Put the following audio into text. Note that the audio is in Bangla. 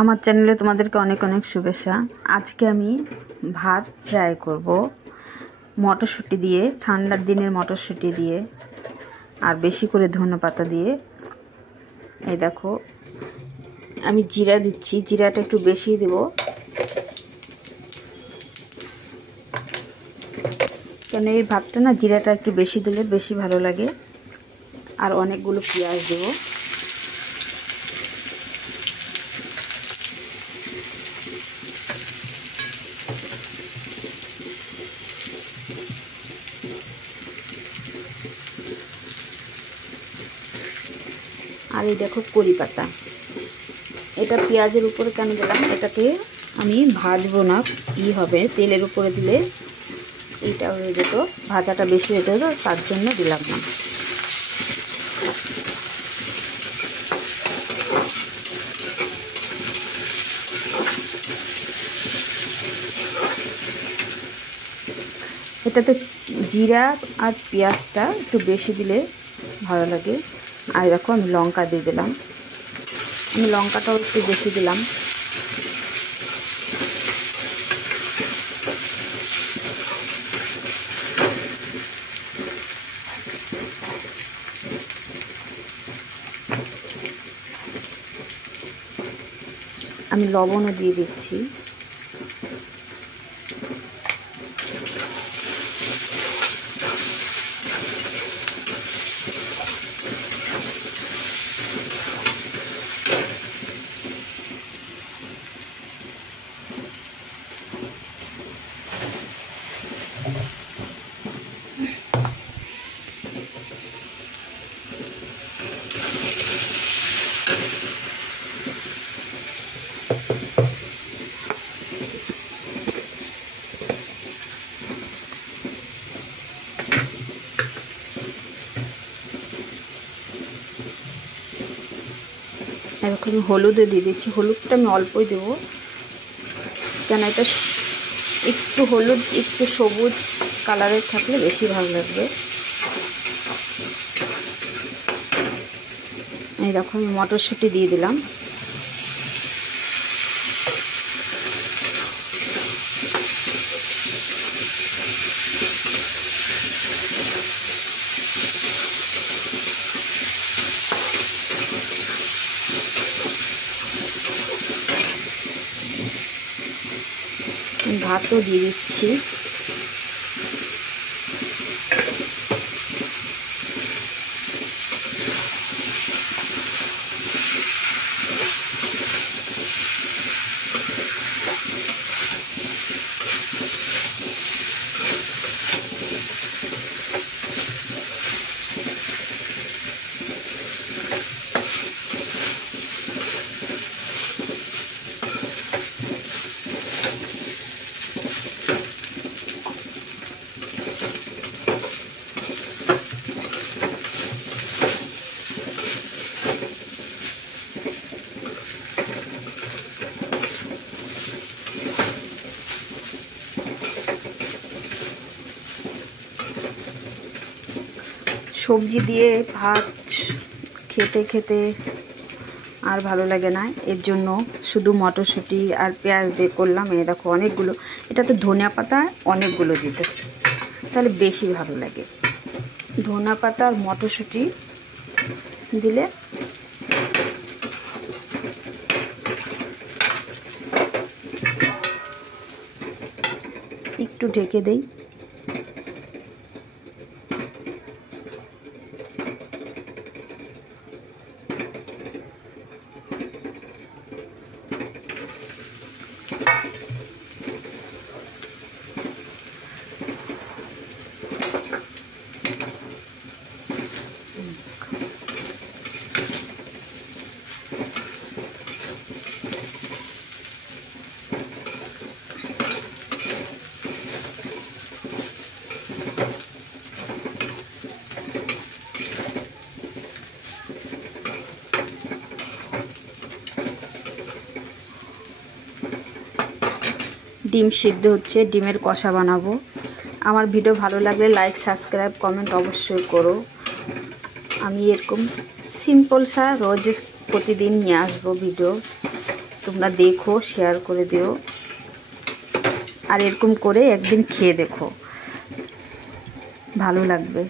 আমার চ্যানেলে তোমাদেরকে অনেক অনেক শুভেচ্ছা। আজকে আমি ভাত ফ্রাই করব মটরশুঁটি দিয়ে, ঠান্ডার দিনের মটরশুঁটি দিয়ে আর বেশি করে ধনেপাতা দিয়ে। এই দেখো আমি জিরা দিচ্ছি, জিরাটা একটু বেশি দেব কেন এই ভাতটা না জিরাটা একটু বেশি দিলে বেশি ভালো লাগে। আর অনেকগুলো পেঁয়াজ দেব। আর এই দেখো কড়ি পাতা, এটা পেঁয়াজের উপরে কেন দিলাম, এটাকে আমি ভাজবো না, হবে তেলের উপরে দিলে এইটা হয়ে যেত, ভাজাটা বেশি হয়ে যেত, তার জন্য দিলাম না। এটাতে জিরা আর পেঁয়াজটা একটু বেশি দিলে ভালো লাগে। আর দেখো আমি লঙ্কা দিয়ে দিলাম, আমি লঙ্কাটাও একটু বেশি দিলাম। আমি লবণও দিয়ে দিচ্ছি। এখন হলুদও দিয়ে দিচ্ছি, হলুদটা আমি অল্পই দেবো কেন এটা একটু হলুদ একটু সবুজ কালারের থাকলে বেশি ভালো লাগবে। এই দেখো আমি মটরশুঁটি দিয়ে দিলাম। ভাতও দিয়ে দিচ্ছি। সবজি দিয়ে ভাত খেতে খেতে আর ভালো লাগে না, এর জন্য শুধু মটরশুঁটি আর পেঁয়াজ দিয়ে করলাম। এই দেখো অনেকগুলো, এটাতে ধনিয়া পাতা অনেকগুলো দিতে, তাহলে বেশি ভালো লাগে। ধনিয়া পাতা আর মটরশুঁটি দিলে একটু ঢেকে দেই। ডিম সিদ্ধ হচ্ছে, ডিমের কষা বানাবো। আমার ভিডিও ভালো লাগলে লাইক সাবস্ক্রাইব কমেন্ট অবশ্যই করো। আমি এরকম সিম্পল রোজ প্রতিদিন নিয়ে আসবো ভিডিও, তো তোমরা দেখো, শেয়ার করে দিও, আর এরকম করে একদিন খেয়ে দেখো, ভালো লাগবে।